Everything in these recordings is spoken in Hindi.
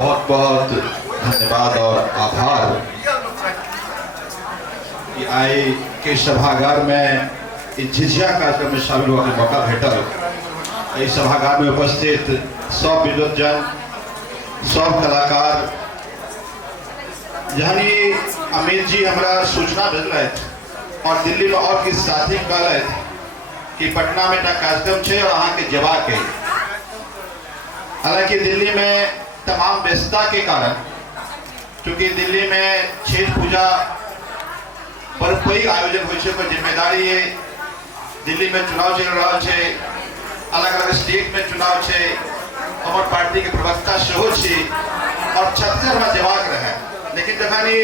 बहुत बहुत धन्यवाद और आभार कि आए के सभागार में झिझिया कार्यक्रम में शामिल होने का मौका भेटल। इस सभागार में उपस्थित सब विद्वजन, सब कलाकार, यानी अमित जी हमारा सूचना भेजल और दिल्ली में और किस साथी कहल कि पटना में कार्यक्रम है और अहाँ के जवाब है। हालांकि दिल्ली में तमाम व्यस्तता के कारण, क्योंकि दिल्ली में छठ पूजा पर कोई आयोजन हो कोई जिम्मेदारी है। दिल्ली में चुनाव चल रहा है, अलग अलग स्टेट में चुनाव है, हमारे पार्टी के प्रवक्ता सेहो छे और छत्तीसगढ़ में जवाब रहे। लेकिन जखनी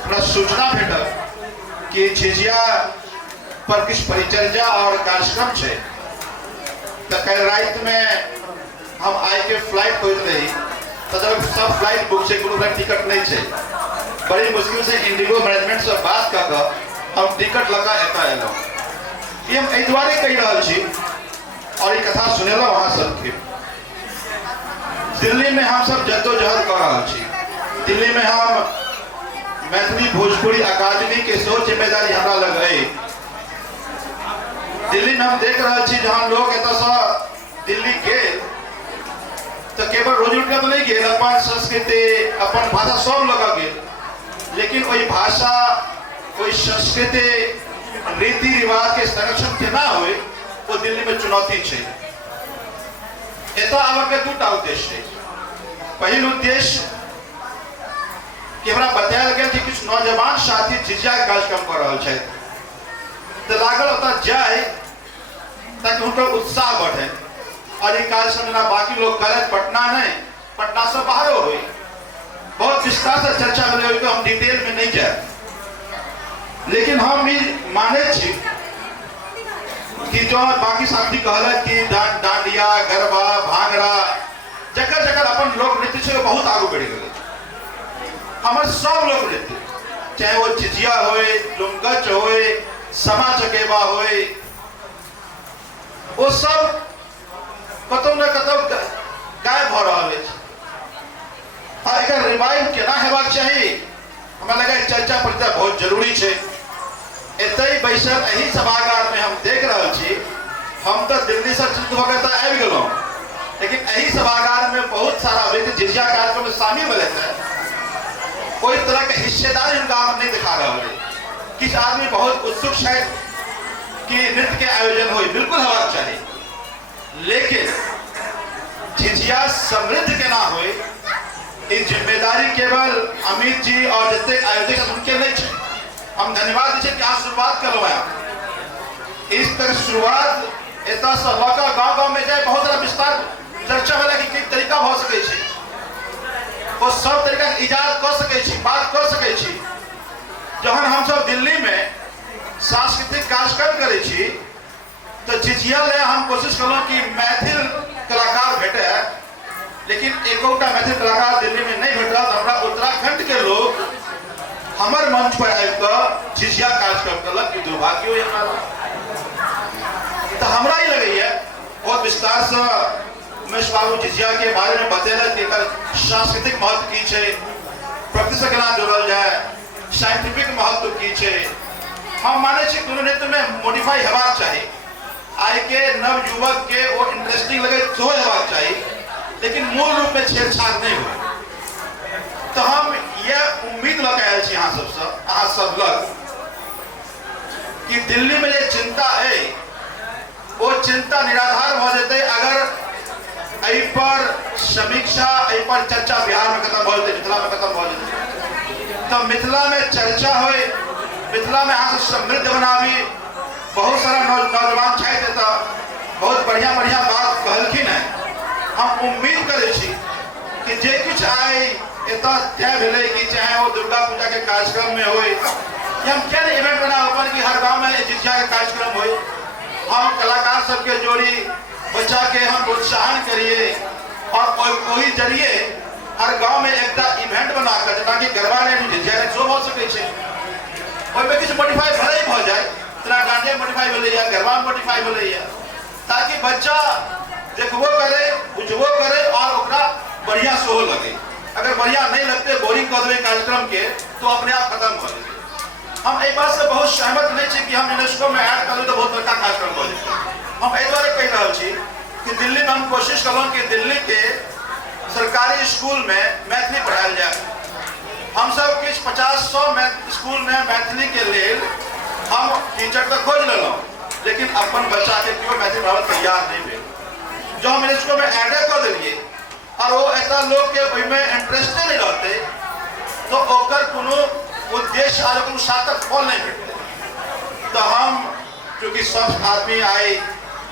थोड़ा सूचना भेटल कि झिझिया पर कुछ परिचर्या और कार्यक्रम है, तो कल रात में हम आए के फ्लाइट खोज रही तो जब सब फ्लाइट बुक से टिकट नहीं है, बड़ी मुश्किल से इंडिगो मैनेजमेंट से बात कर हम टिकट लगा एता एलो। ये हम एहि दुआरे कह रहा छी और ये कथा सुनेला वहाँ सबके। दिल्ली में हम सब जद्दोजहद कर रहा छी। दिल्ली में हम मैथिली भोजपुरी अकादमी के सो जिम्मेदारी हमारा लग रही। दिल्ली में हम देख रहा छी जहाँ लोग एत दिल्ली के तो केवल रोजी रोटी तो नहीं गए, अपन संस्कृति अपन भाषा सब लगा गए, लेकिन वही भाषा कोई संस्कृति रीति रिवाज के संरक्षण के ना हुए वो दिल्ली में चुनौती है। एतो आवा के दूटा उद्देश्य है। पहला उद्देश्य कि हमरा बताया गया कि कुछ नौजवान साथी झिझिया के कार्यक्रम कर रहा है, तो लागल होता जाए ताकि उनका उत्साह बढ़े और ये कार्यक्रम ना बाकी लोग करें। पटना नहीं, पटना से बाहर हुई बहुत विस्तार से चर्चा मिले तो हम डिटेल में नहीं जाए, लेकिन हम भी माने छी कि जो बाकी साथी कहला कि डांडिया, गरबा, भांगड़ा जगह जगह अपन लोक नृत्य से बहुत आगे बढ़ गए। हमारे सब लोग नृत्य, चाहे वो झिझिया होए, लुंगच होए, समा चकेबा होए, वो सब कतौ न कतौ गायब हो रहा है। एक रिवाइव केना हेबाक चाहिए, हमें लगा चर्चा परिचर्चा बहुत जरूरी है। एतई बैसल यही सभागार में हम देख रहे छी, हम तो दिल्ली से चिंत होकर आबि गेलौं, लेकिन यही सभागार में बहुत सारा व्यक्ति झिझिया कार्यक्रम में शामिल हो जाता है। कोई तरह के हिस्सेदारी उनका हम नहीं दिखा रहा है। कुछ आदमी बहुत उत्सुक है कि नृत्य के आयोजन हो, बिल्कुल होना चाहिए, लेकिन झिझिया समृद्ध के ना हो जिम्मेदारी केवल अमित जी और जितने आयोजक उनके नहीं है। हम धन्यवाद दीजिए कि आज शुरुआत कर इस तरह शुरुआत इतना सा गांव गांव में जाए, बहुत सारा विस्तार चर्चा होला कि किस तरीका हो सके छै, वो सब तरीका इजाद कर सके छी, बात कर सके छी। जहन हम सब दिल्ली में सांस्कृतिक कार्यक्रम करे छी तो झिझिया ले हम कोशिश करो कि मैथिल कलाकार भेटे, लेकिन एकोटा मैथिल कलाकार दिल्ली में नहीं भेटा। तो हमरा उत्तराखंड के लोग हमारे मंच पर आकर झिझिया कार्यक्रम कलक, दुर्भाग्य हो हमारा। तो हमरा ही लगे है बहुत विस्तार से उमेश बाबू झिझिया के बारे में बतेला कि सांस्कृतिक महत्व की है, प्रकृति से केना जोड़ल जाए, साइंटिफिक महत्व की है। हम माने छी कोनो नृत्य में मॉडिफाई हेबाक चाहिए, आय के नव युवक के वो इंटरेस्टिंग लगे तो हेबाक चाहिए, लेकिन मूल रूप में छेड़छाड़ नहीं हो। तो हम ये उम्मीद लगाए छी यहाँ सबसे, अहाँ सब लग कि दिल्ली में ये चिंता है वो चिंता निराधार हो जाते अगर एहि पर समीक्षा, एहि पर चर्चा बिहार में खत्म हो जाते, मिथिला में खत्म हो जाते। तो मिथिला में चर्चा हो, मिथिला में अहाँ समृद्ध बनावी, बहुत सारा नौजवान छाई देता, बहुत बढ़िया बढ़िया बात कहलखिन है। हम उम्मीद करे छी कि जे कुछ आए एता तय भेले कि चाहे वो दुर्गा पूजा के कार्यक्रम में होए, हम क्या इवेंट बना अपन कि हर गांव में झिझिया के कार्यक्रम होए, हम कलाकार सबके जोड़ी बच्चा के हम प्रोत्साहन करिए और कोई जरिए हर गांव में एक इवेंट बनाकर ताकि गरबा ने झिझिया ने शो हो सके छे, ओइ पे कुछ मॉडिफाई भले ही हो जाए, तना डांडे मॉडिफाई भेले या गरबा मॉडिफाई भेले या, ताकि बच्चा देखबो करे, बुझबो करे और ओकरा बढ़िया शो लगे। अगर बढ़िया नहीं लगते बोरिंग कर देवे कार्यक्रम के तो अपने आप खत्म कर देंगे। हम एक बात से बहुत सहमत नहीं छी कि हम यूनेस्को में ऐड कर तो बहुत बड़का कार्यक्रम हो जाए। हम एहि दुआरे कहि रहल छी कि दिल्ली में हम कोशिश कलहुँ कि दिल्ली के सरकारी स्कूल में मैथिली पढ़ायल जाए। हम सब किछ 50-100 स्कूल में मैथिली के लेल हम टीचर तो खोज लेलहुँ, लेकिन अपन बच्चा के क्यों मैथिली पढ़ावे तैयार नहीं भेल। जो हम यूनेस्को में ऐडे कर दिलिए और वो ऐसा लोग के में इंटरेस्टे नहीं रहते तो ओकर कोनो उद्देश्य आर कोनो सार्थक फल नहीं भेटते। तो हम चूँकि सब आदमी आए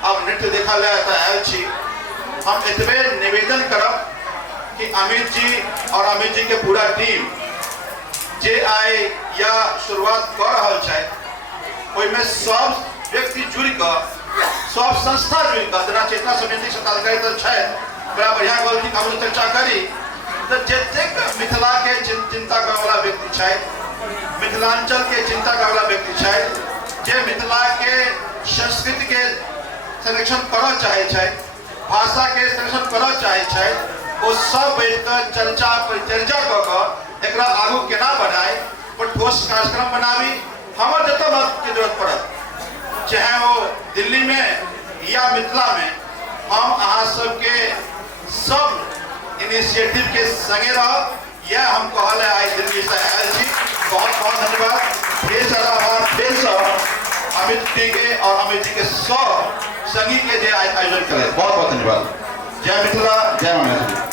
अब नृत्य देखा ले आयल छी, हम एतबे निवेदन करब कि अमित जी और अमित जी के पूरा टीम जे आए या शुरुआत कर रहा है ओहिमे सब व्यक्ति जुड़ कर सब संस्था जुड़ कर जेना चेतना समिति पदाधिकारी तो है बड़ा बढ़िया गलती हम चर्चा करी तो जतेक मिथिला के चिंता करे वाला व्यक्ति है, मिथिलांचल के चिंता करे वाला व्यक्ति है, जे मिथिला के संस्कृति के संरक्षण करना चाहे, भाषा के संरक्षण करना चाहे, वो सब बैठकर चर्चा परिचर्चा कर एक आगू केना बढ़ाए और ठोस कार्यक्रम बनावी। हमारे जत मदद की जरूरत पड़त चाहे वो दिल्ली में या मिथिला में, हम अहाँ सबके सब इनिशिएटिव के संगे रह। यह हम कहले आई दिल्ली से आयल छी। बहुत बहुत धन्यवाद। ढेर सारा आभार फिर से अमित जी के और अमित जी के सब संगी के जे आयोजन करे। बहुत बहुत धन्यवाद। जय मिथिला, जय मैथिली।